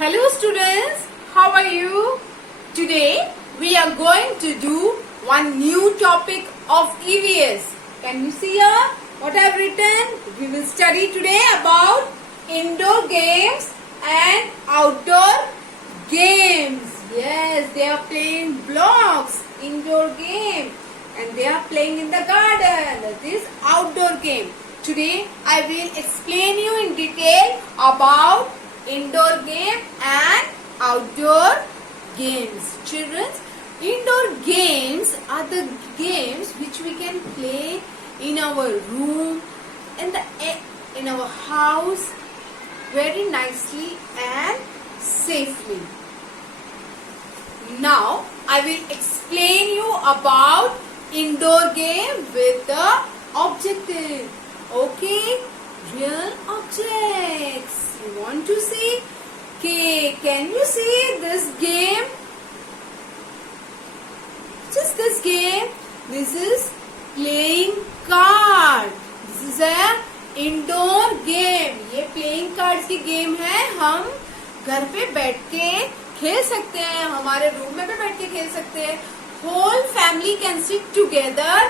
Hello students, how are you? Today we are going to do one new topic of EVS. Can you see here what I have written? We will study today about indoor games and outdoor games. Yes, they are playing blocks, indoor game, and they are playing in the garden. That is outdoor game. Today I will explain you in detail about indoor game and outdoor games. Children, indoor games are the games which we can play in our room, in our house, very nicely and safely. Now I will explain you about indoor game with the objective. Okay, real objects. You want to see? Okay, can you see this game? Just this game. This is playing card. This is a indoor game. ये playing cards की game है. हम घर पे बैठ के खेल सकते हैं. हमारे रूम में भी बैठ के खेल सकते हैं. Whole family can sit together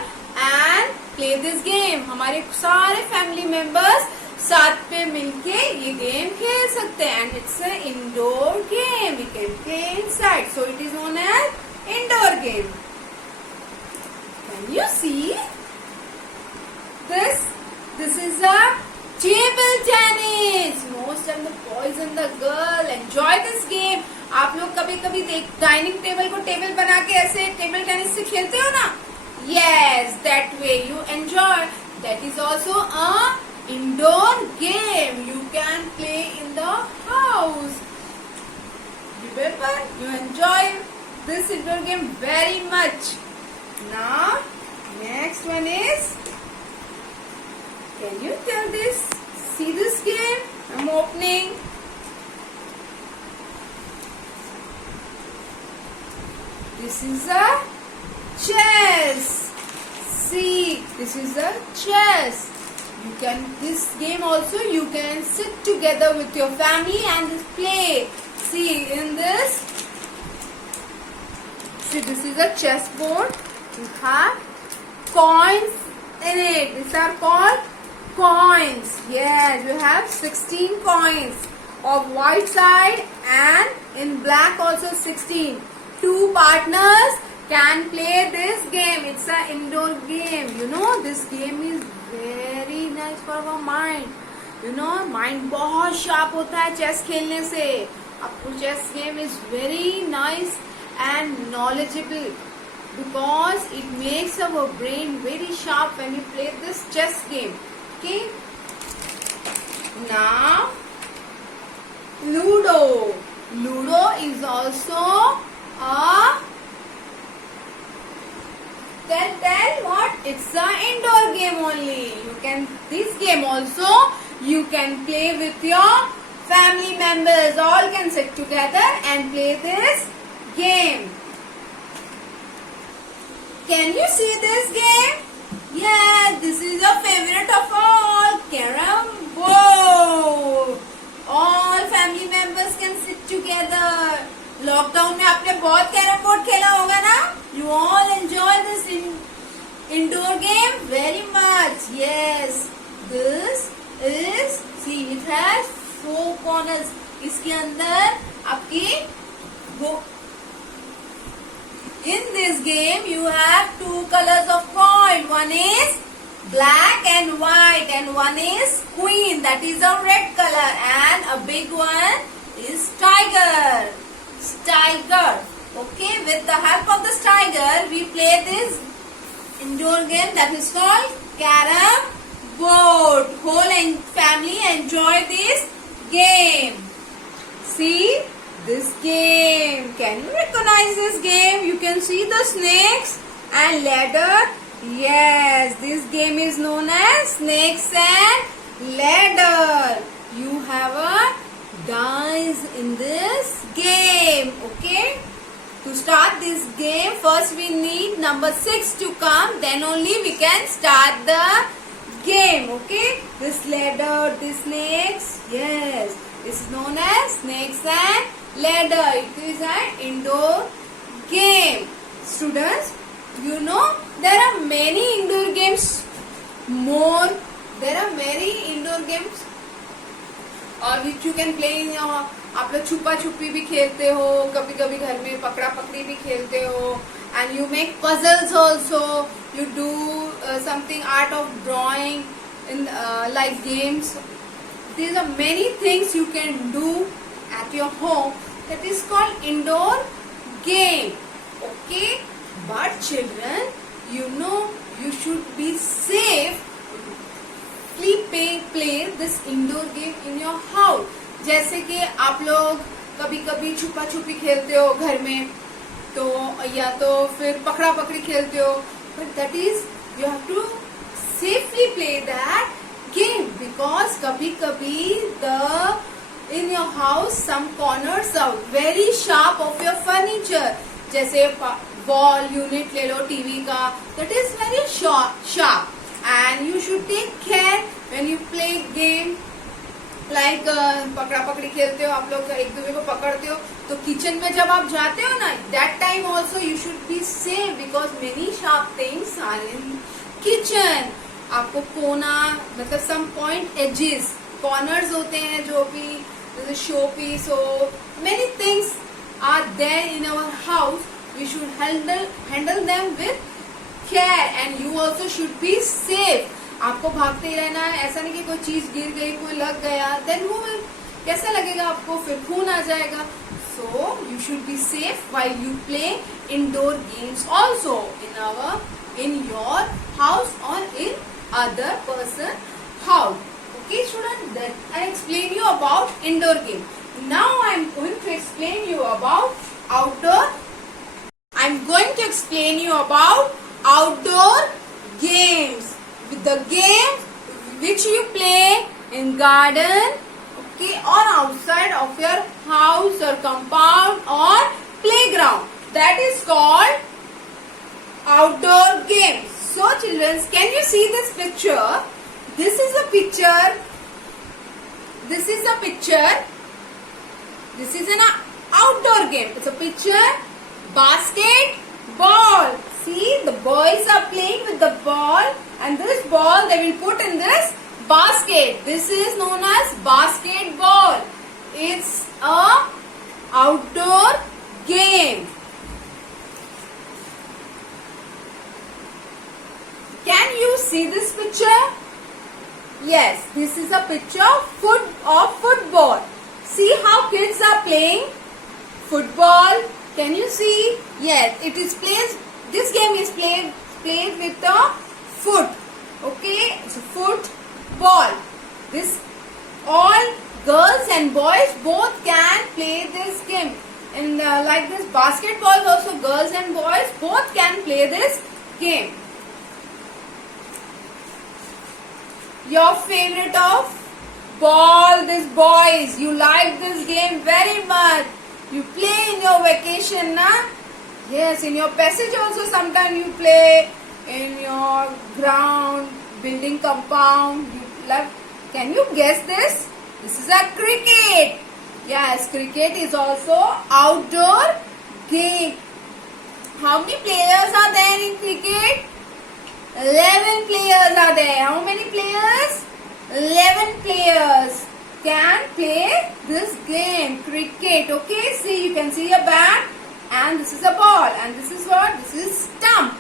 and play this game. हमारे सारे family members साथ पे मिलके ये गेम खेल सकते हैं. And it's an indoor game. We can play inside. So it is known as indoor game. Can you see this? This is a table tennis. Most of the boys and the girl enjoy this game. आप लोग कभी कभी dining table को table बना के ऐसे table tennis से खेलते हो ना? Yes, that way you enjoy. That is also a indoor game. You can play in the house. Remember, you enjoy this indoor game very much. Now, next one is, can you tell this? See this game? I'm opening. This is a chess. See, this is a chess. You can, this game also you can sit together with your family and play. See, in this, see, this is a chess board. You have coins in it. These are called coins. Yes, you have 16 coins of white side and in black also 16. Two partners can play this game. It's an indoor game. You know, this game is very nice for our mind. You know, mind बहुत sharp होता है chess खेलने से. आपको chess game is very nice and knowledgeable because it makes our brain very sharp when we play this chess game. Okay. Now, Ludo. Ludo is also tell what? It's an indoor game only. You can, this game also you can play with your family members. All can sit together and play this game. Can you see this game? Yes, this is a favorite of all. Carrom board. All family members can sit together. Lockdown में आपने बहुत carrom board खेला होगा ना? You all enjoy this indoor game very much. Yes, this is, see, it has 4 corners. इसके अंदर आपकी वो, in this game you have 2 colors of coin. One is black and white and one is queen, that is a red color, and a big one is tiger. Tiger. Okay, with the help of this tiger we play this indoor game that is called carrom board. Whole family enjoy this game. See this game. Can you recognize this game? You can see the snakes and ladder. Yes, this game is known as snakes and ladder. You have a dice in this game. Okay, to start this game first we need number 6 to come, then only we can start the game. Okay, this ladder, this snakes, yes, this is known as snakes and ladder. It is an indoor game. Students, you know there are many indoor games. There are many indoor games which you can play in your. आप लोग छुपा छुपी भी खेलते हो, कभी कभी घर में पकड़ा पकड़ी भी खेलते हो, and you make puzzles also. You do something art of drawing in like games. These are many things you can do at your home. That is called indoor game. Okay, but children, you know you should be safe. Play this indoor game in your house. जैसे कि आप लोग कभी कभी छुपा छुपी खेलते हो घर में, तो या तो फिर पकड़ा पकड़ी खेलते हो, but that is you have to safely play that game because कभी कभी in your house some corners are very sharp of your furniture. जैसे wall unit ले लो टीवी का, that is very sharp and you should take care when you play game. Like पकड़ा पकड़ी खेलते हो, आप लोग एक दूसरे को पकड़ते हो, तो किचन में जब आप जाते हो ना, that time also you should be safe because many sharp things are in kitchen. आपको कोना मतलब सम पॉइंट एजेस कॉर्नर्स होते हैं जो भी शो पीस हो, many things are there in our house. We should handle them with care and you also should be safe. आपको भागते ही रहना है, ऐसा नहीं कि कोई चीज गिर गई, कोई लग गया, देन वो कैसा लगेगा आपको, फिर खून आ जाएगा. So you should be safe while you play indoor games also in your house और in other person house. Okay student, that I explain you about indoor game. Now I am going to explain you about outdoor. I am going to explain you about outdoor games. With the game which you play in garden, okay, or outside of your house or compound or playground, that is called outdoor games. So children, can you see this picture? This is a picture. This is a picture. This is an outdoor game. It's a picture. Basketball. See, the boys are playing with the ball, and this ball they will put in this basket. This is known as basketball. It's a outdoor game. Can you see this picture? Yes, this is a picture of football. See how kids are playing football. Can you see? Yes, it is played. This game is played with the foot. Okay, it's a football. This all girls and boys both can play this game. And like this basketball also, girls and boys both can play this game. Your favorite of ball, this boys, you like this game very much. You play in your vacation, na? Yes, in your passage also sometimes you play, in your ground, building compound, you love. Can you guess this? This is a cricket. Yes, cricket is also outdoor game. How many players are there in cricket? 11 players are there. How many players? 11 players can play this game, cricket. Okay, see, you can see a bat. And this is a ball, and this is what? This is stump.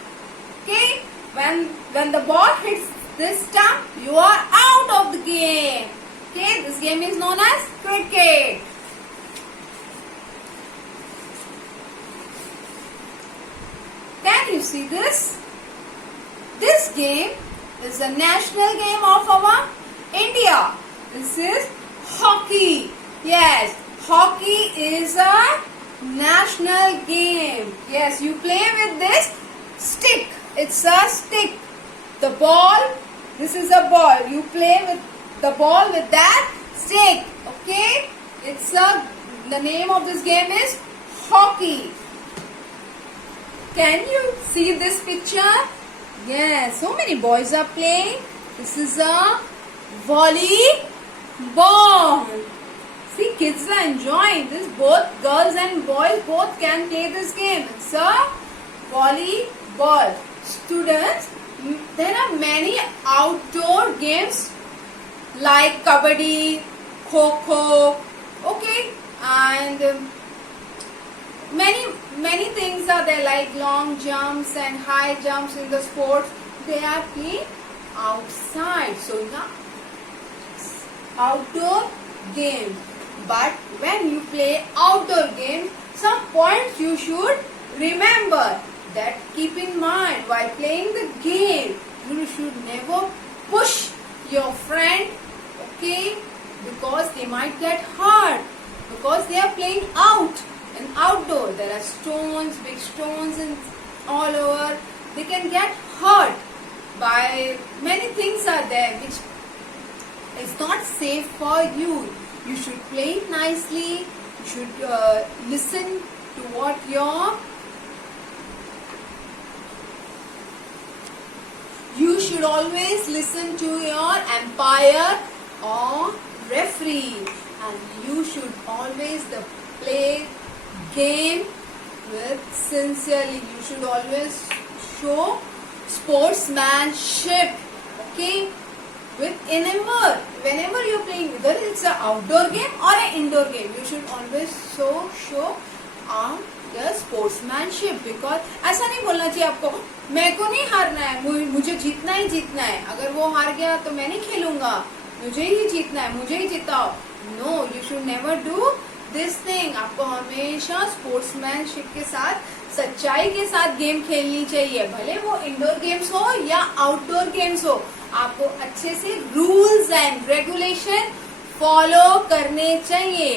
Okay, when the ball hits this stump, you are out of the game. Okay, this game is known as cricket. Can you see this? This game is a national game of our India. This is hockey. Yes, hockey is a national game. Yes, you play with this stick. It's a stick. The ball, this is a ball. You play with the ball with that stick. Okay? The name of this game is hockey. Can you see this picture? Yes, so many boys are playing. This is a volleyball. See, kids are enjoying this. Both girls and boys both can play this game. It's a volleyball. Students, there are many outdoor games like kabaddi, kho-kho, okay, and many things are there like long jumps and high jumps in the sports. They are played outside. So now outdoor games. But when you play outdoor games, some points you should remember. That keep in mind while playing the game, you should never push your friend, okay, because they might get hurt, because they are playing out and outdoor. There are stones, big stones and all over. They can get hurt by many things are there which is not safe for you. You should play it nicely. You should listen to what you should always listen to your umpire or referee, and you should always play game with sincerely. You should always show sportsmanship, okay, whenever you're playing, whether it's an outdoor game or an indoor game, you should always show the sportsmanship. Because ऐसा नहीं बोलना चाहिए आपको मैं को नहीं हारना है, मुझे जीतना ही जीतना है, अगर वो हार गया तो मैं नहीं खेलूंगा, मुझे ही जीतना है, मुझे ही जिताओ. No, you should never do this thing. आपको हमेशा स्पोर्ट्समैनशिप के साथ, सच्चाई के साथ गेम खेलनी चाहिए. भले वो इंडोर गेम्स हो या आउटडोर गेम्स हो, आपको अच्छे से रूल्स एंड रेगुलेशन फॉलो करने चाहिए.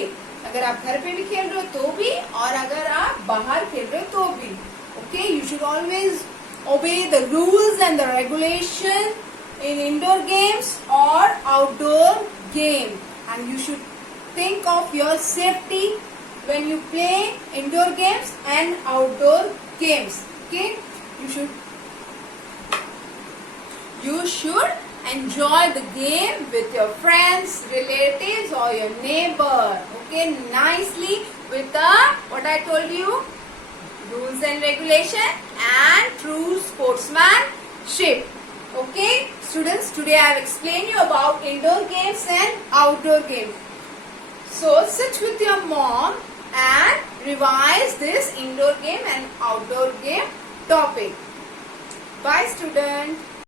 अगर आप घर पे भी खेल रहे हो तो भी, और अगर आप बाहर खेल रहे हो तो भी. Okay, you should always obey the rules and the regulation in indoor games or outdoor game, and you should think of your safety when you play indoor games and outdoor games. Okay, you should enjoy the game with your friends, relatives or your neighbor, okay, nicely with the what I told you, rules and regulation and true sportsmanship. Okay, students, today I have explained you about indoor games and outdoor games. So sit with your mom and revise this indoor game and outdoor game topic. Bye, student.